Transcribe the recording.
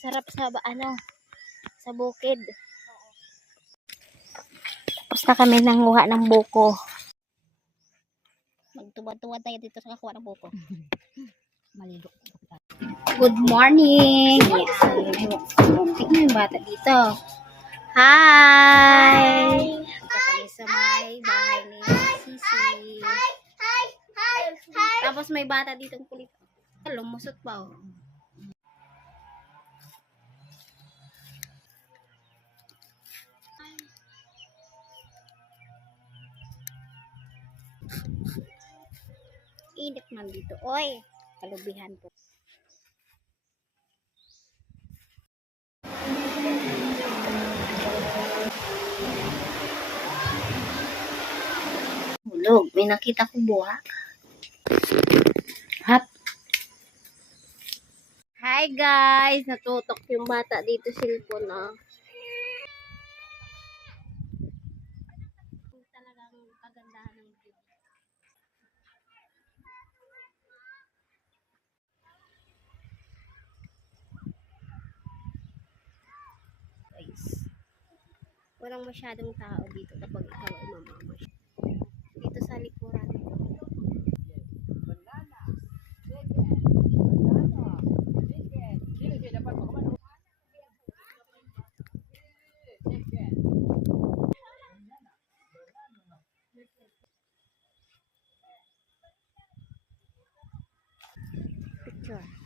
Masarap sa sa bukid. Tapos na kami nanguha ng buko. Magtuwad-tuwad tayo dito sa kakuha ng buko. Maligo. Good morning! Tingnan yung bata dito. Hi! Kami sa may bahay ni Sisi. Tapos may bata dito ang kulit. Lumusot pa oh. Init man dito. Oy, kalubihan po. Hulog, may nakita ko buha. Hap. Hi guys, natutok yung bata dito cellphone na. Talagang kagandahan ng view. Guys, walang masyadong tao dito kapag ikaw ay mamamasyal. Dito sa likuran. Picture.